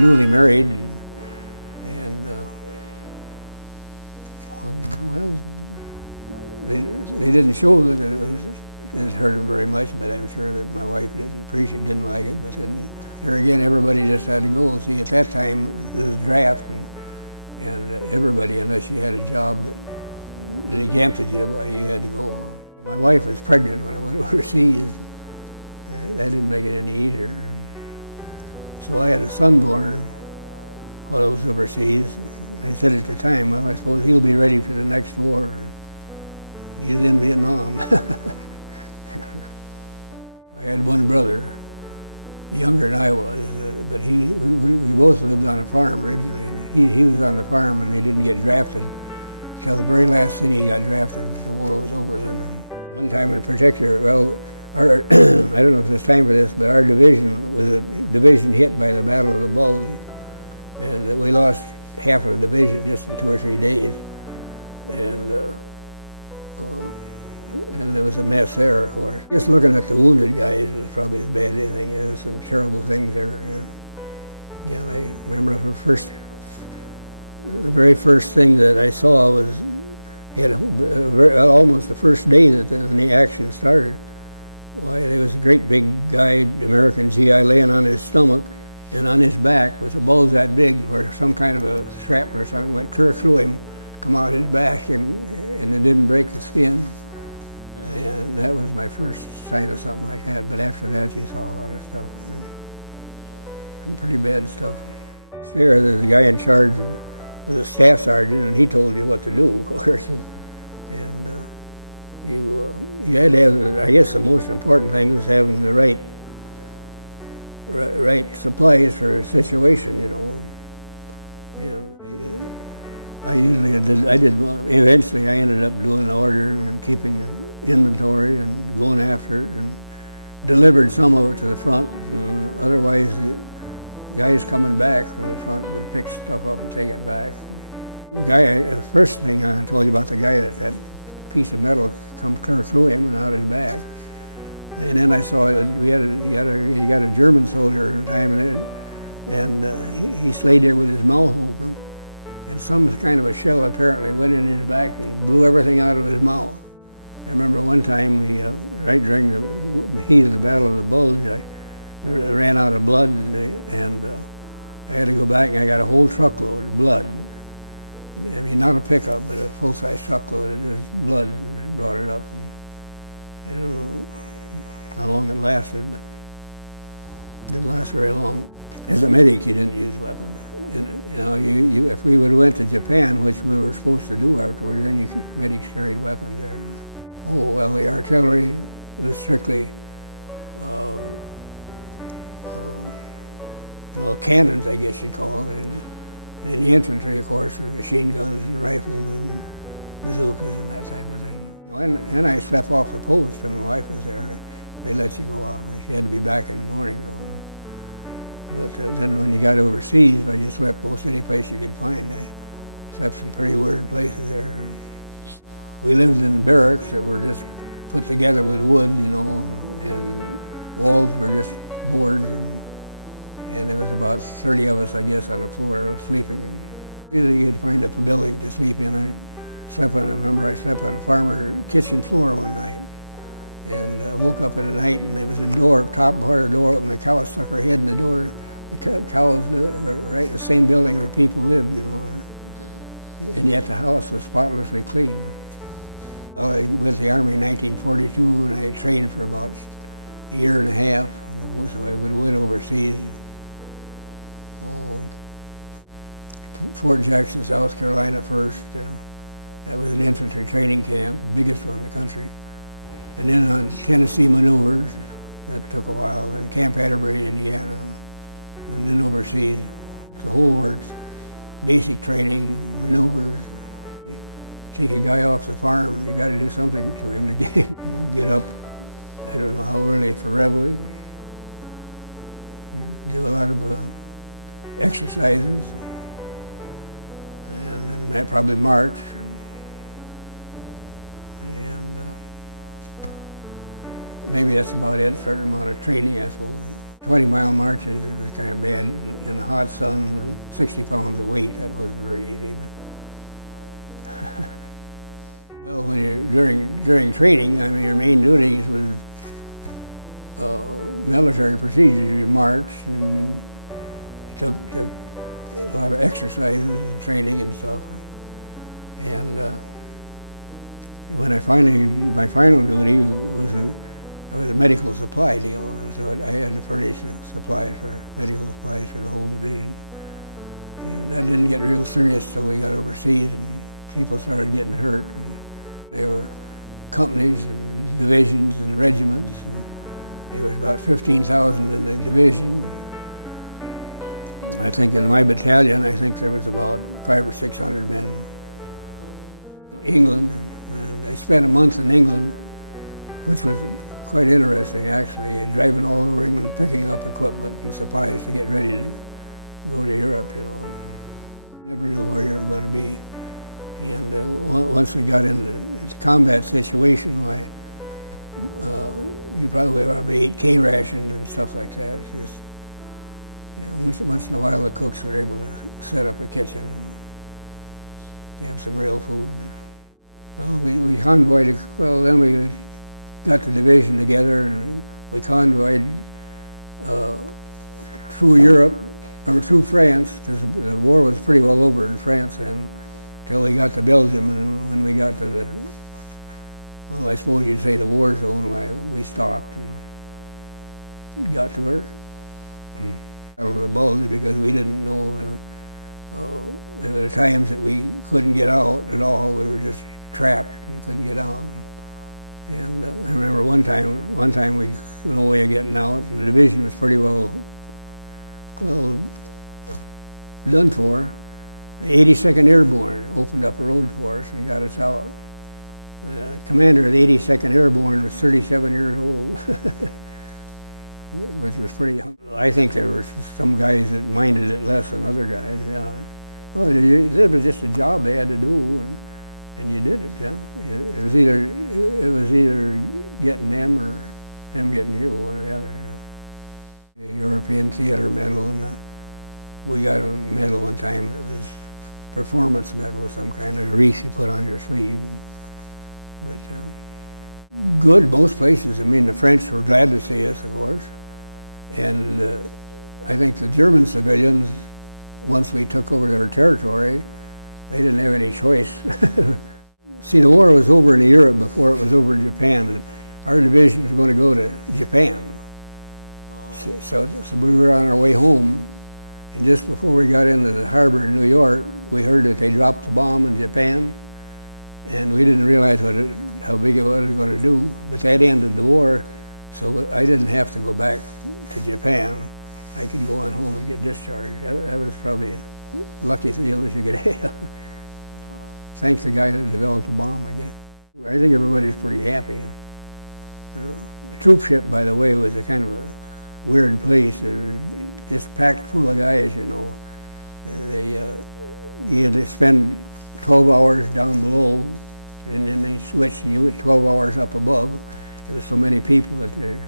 newly married, and well, they didn't show that it hurt him very much, but I'm sure that my wife didn't like it. But then there again, everybody just had to go. See, at that time, there was a draft, and everybody, unless you had a job that exempted you, why you had to go. My wife was pregnant when I went overseas. That didn't make it any easier. So I had a son born while I was overseas. I said at the time, well, I suppose he'll be ready for the next war. He's in Vietnam. I had one brother, younger than I was, but we both lived on a farm originally. And he was on the farm and he didn't get drafted until the very last thing he got drafted. The war was over then. One time in particular, well, I don't know if there's time for this, but our division was a division hit by the Battle of the Bulge, and we lost half of the division just in 2 or 3 days, and there was a mess there, of course. Just looking at the wounded guys is probably as bad as anything. There's some terrible things there. Yeah, I remember the very first thing that I saw was almost the first day that the action started. Why, there was a great big guy, American GI, laying on his stomach, and on his back was a bulge that big where some kind of a shrapnel or something went clear through him, come out his back, and it didn't break the skin. And that was my first sign of something like that. But after that, you saw a lot of stuff. Some pretty bad stuff. There, there's a guy in charge was a staff sergeant, and he told you what to do, of course. And you had to have, I guess the most important thing was having the right supplies for a situation, you know. I usually eventually I ended up doing the ordering and keeping inventory and going after it, and delivered some of it to the front, and otherwise the guys coming back from the front would pick stuff up and take it back. The first thing I told you about the guy that piece of metal come clear through him and out his back. And then I saw he got a German soldier at the time, and he stayed there with his mouth open, and some kind of a shell apparently went in his back and blew everything out of his mouth. I remember one time right during the heat of the Battle of the Bulge, I ran out of blood, and I had to go back and I got a whole truckload of blood. I mean, not a pickup, but a full-size truckload of just blood. Brought it up. I don't know how long it lasted, but it didn't last very long. As a medic, you didn't use weapons. And, you know, if we would have went to Japan, which we were supposed to do afterwards, then medics carried weapons there. Oh, well, the artillery was strictly well, cannons, I guess you'd call it. And the infantry, of course, were machine guns and rifles and bazookas and that type of thing. And I slept off the post when my wife was there. They let you go out. She had to be back in the morning, though. But then when you got overseas, well, you slept most any place you could find. I slept some pretty weird places there. We lived in barracks that were just put together with wood, you know, and walls were just board. And there was about 30 of us, I guess, on the floor sleeping. Usually you'd find a building to sleep in. I remember I slept on a farmer kitchen floor one night. And I woke up in the night and there was a door, top part of the door open, the cow stuck her head in the door. The cow was right in the same building where people lived, you know. And yet the house was spotlessly clean. Well, I went to the Army in 1942 and I trained for about a year and a half. So I went overseas. Oh, Fort Jackson, South Carolina first. That was an infantry training camp, the biggest one in the country. And then on Tennessee maneuvers, that took a while. Then Camp Atterbury, Indiana, and then overseas. The whole works, basic training, maneuvers. Take a guy off the farm, you got to do something to him to get up. I don't know how early for reveille. Do a lot of exercises, and then probably march. And maybe that's about it, a certain amount of training, I suppose. 20-mile marches was kind of bad in the hot sun, 60 pounds of weight. That wasn't very easy. Well, when you're during training, I mean, your main duties was military procedures. You marched and took a lot of exercises and training and stuff. And when my final duty was a medical supply deal, and so I had to furnish medical supplies for the whole division. And that didn't get real serious till we got overseas, and people started getting hurt. And there were companies and divisions and regiments. And there was about 15,000 in the division. I think in my battalion, I think there was about 500 or 600 men. England, and I spent a month in England, which was quite interesting actually, driving all over England, picking up equipment and supplies to get ready to go to Europe, you know. Never knew where you were going to be. And once we got into the combat situation, you probably have 8K rations and stuff like that. Just, you know, once in a while the cooks were able to set up a kitchen and have some real food. Well, we convoyed, well, then we got the division together and we convoyed through Europe, or through France, because the war was pretty well over in France then, until we got to Belgium. And when we got to the, well, I suppose you'd say the war zone, we stopped and got to work. Out of the bulge, because we didn't know, there were times that we couldn't get out at all. We were just trapped and couldn't get out. And I remember one time we no way of getting out. The division was pretty well done for. The 82nd Airborne opened up a road for us and got us out. The commander of the 82nd Airborne was 37 years old, which was pretty young. I think there were some guys that minded it less than other guys, yeah. Well, it was just a job they had to do, and you did it, yeah. It was either getting them or them getting you, one or the other. The European Theater Medal, and we got a medal one time. It was a performance medal of some kind, a wreath you put on your sleeve. But good, most places. I mean, the French were glad to see us, of course. And I think the German civilians, once we took over their territory, they didn't have any choice. See, the war was over in Europe before it was over in Japan, and our division was going to go to Japan. So we were on our way home, and just before we got into the harbor in New York, we heard that they dropped the bomb in Japan, and we didn't realize how big it was going to do, but that ended the war, so I didn't have to go back to Japan. I could go on home and get discharged. That was probably the luckiest deal that you could have. Thanks to the guy that developed the bomb, I guess. I think everybody's pretty happy. You know? The troop ship, by the way, was a kind of a weird place. It was just packed full of guys, you know. You had to spend 12 hours down below, and then they switched and you went 12 hours up above. There was so many people that they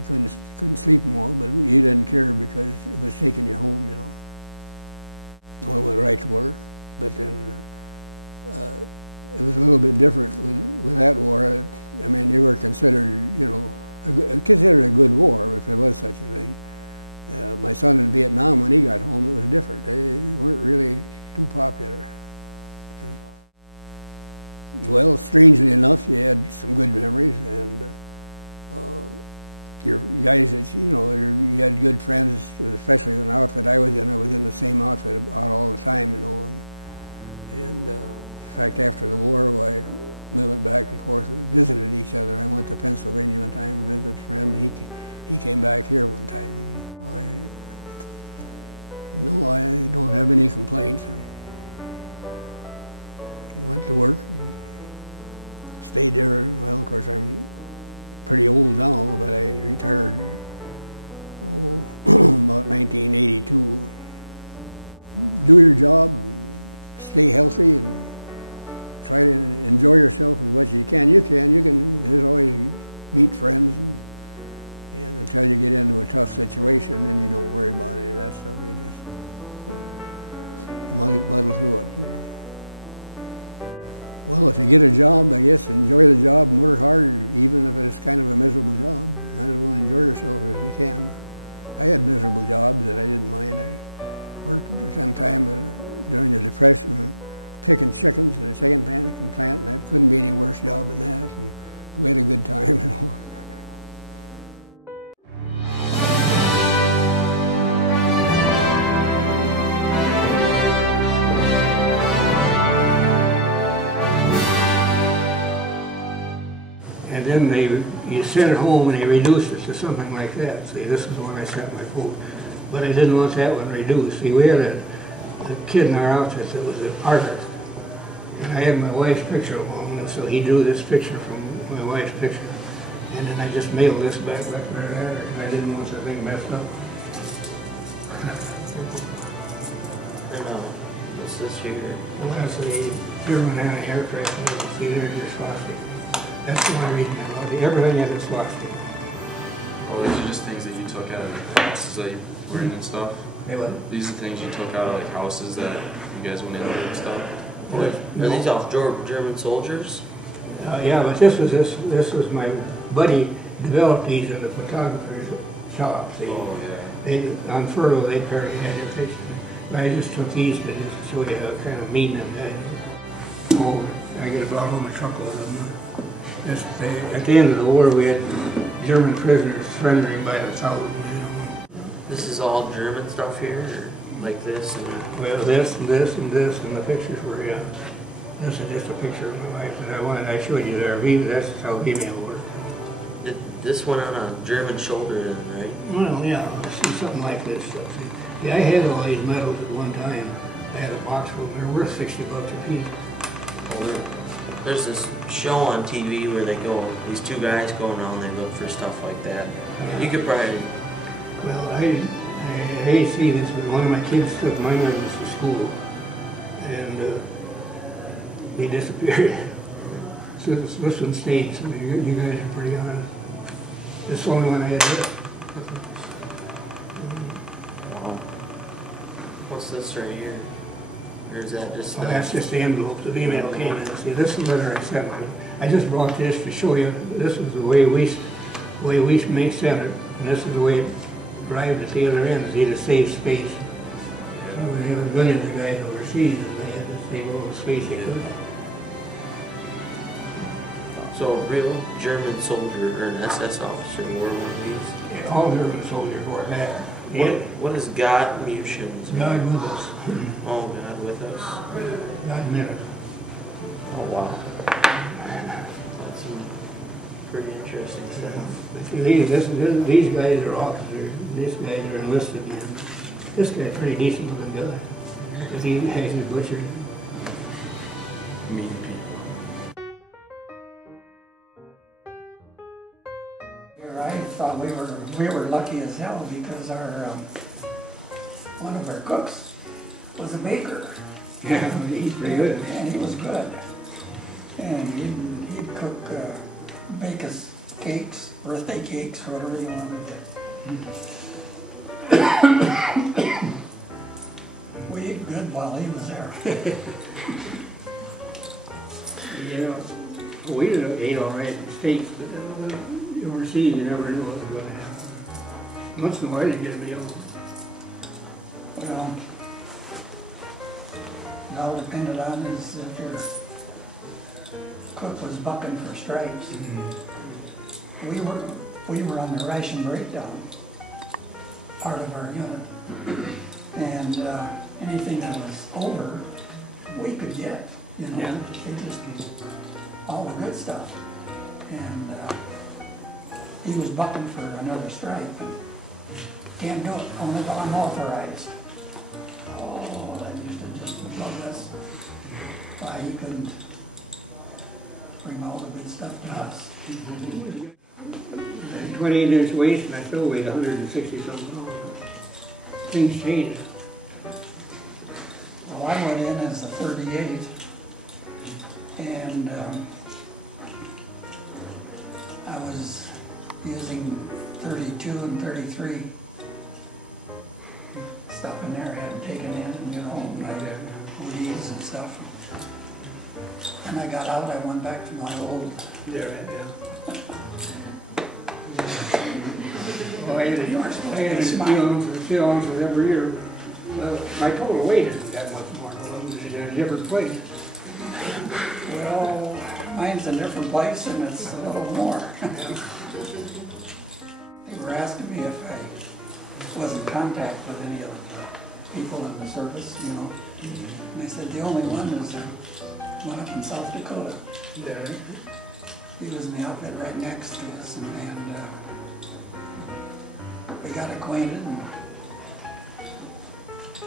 couldn't sleep them all, but you didn't care because it was taking you home, you know. Well, we went right to work, but then it was a little bit different with that war. I mean, you were considered, you know, considered a good war, if there was such a thing. My son in Vietnam, when he got home, it was different. They weren't really too popular. Well, strangely enough, you had some good memories, and your guys that, you know, you had good friends, especially in the outfit I was in the same outfit about all the time, you know. And in fact, after the war, we went back and forth and visited each other. I went to Pennsylvania one time to visit a friend. He came back here one time. No, I don't have any complaints. Went to work, and stayed there. Well, of course, I'm pretty old now, but I retired about 1982. Do your job, stay healthy, and try to enjoy yourself as much as you can. You can. There's always meet friends And until you get into a tough situation, then you don't worry about any of that stuff. You just muddle through it. Well, if you get a job, I guess enjoy the job and work hard, even if it's kind of a miserable job. Might as well enjoy yourself if you can. I had miserable jobs that I didn't mind. I worked at some time during the Depression picking chickens in a chicken plant, and that couldn't be any worse job than that. And we had a good time, you know. And then you sent it home and they reduced it to something like that. See, this is the one I sent my coat. But I didn't want that one reduced. See, we had a kid in our office that was an artist. And I had my wife's picture along, and so he drew this picture from my wife's picture. And then I just mailed this back to her, and I didn't want the thing messed up. I know. What's this here? Well, that's the German anti-aircraft. See, there's your swastika. That's the one reading about it. Everything has a swastika. Oh, these are just things that you took out of the houses that you were in and stuff? Hey, what? These are things you took out of like houses that you guys went into and stuff? Are these all German soldiers? Yeah, but this was my buddy developed these in the photographer's shop. See? Oh, yeah. They, on furlough, they apparently had their pictures. But I just took these to just show you how kind of mean them had. Oh, I get about over a truckload of them. At the end of the war, we had German prisoners surrendering by the thousands. You know. This is all German stuff here, or like this? And well, this and this and this, and the pictures were, yeah. This is just a picture of my wife, and I showed you there. That's how female worked. This went on a German shoulder, then, right? Well, yeah, see something like this stuff. See, yeah, I had all these medals at one time. I had a box of them. They're worth $60 a piece. There's this show on TV where they go, these two guys go around, they look for stuff like that. You could probably... Well, I see this when one of my kids took my medals to school, and they disappeared. So this one stayed, so you guys are pretty honest. This is the only one I had left. Wow. What's this right here? Or is that just... Well, that's just the envelope the email came in. See, this is the letter I sent them. I just brought this to show you this is the way we make center, and this is the way it arrived at the other end. See, to save space. We have millions of guys overseas, and they had to save all the space they could. So a real German soldier or an SS officer wore one of these? Yeah, all German soldiers wore that. What is God Mutations? God with us. Oh, God with us. God met us. Oh, wow. That's some pretty interesting stuff. But see, these guys are officers. These guys are enlisted men. This guy's a pretty decent looking guy. Because he has his butcher. Mean I thought we were lucky as hell because our one of our cooks was a baker. Yeah, he's pretty good. And he was good. And he'd cook, bake us cakes, birthday cakes, or whatever you wanted to. We ate good while he was there. You know, we ate all right in the States, but overseas you never knew what was going to happen. Once in a while you get a meal. Well, it all depended on is if your cook was bucking for stripes. We were on the ration breakdown part of our unit, and anything that was over, we could get. You know, Yeah. it just all the good stuff, and he was bucking for another stripe. Can't do it, only unauthorized. Oh, that used to just bug us. Why he couldn't bring all the good stuff to us. 28-inch waist, and I still weighed 160 something pounds. Things changed. Well, I went in as a 38, and I was using 36 32 and 33. Stuff in there I had taken in and, you know, like ODs and stuff. And I got out, I went back to my old. Well, I had a few ounces every year. My total weight isn't that much more. It's in a different place. Well, mine's a different place and it's a little more. They were asking me if I was in contact with any of the people in the service, you know. And I said, the only one is one up in South Dakota. He was in the outfit right next to us, and we got acquainted, and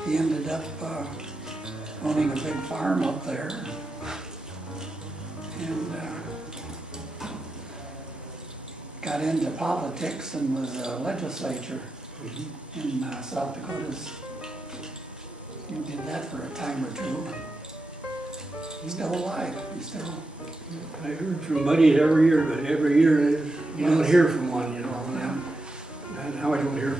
he ended up owning a big farm up there. And got into politics and was a legislature in South Dakota's. He did that for a time or two. He's still alive. He's still. I heard from buddies every year, but every year you don't hear from one, you know. And now I don't hear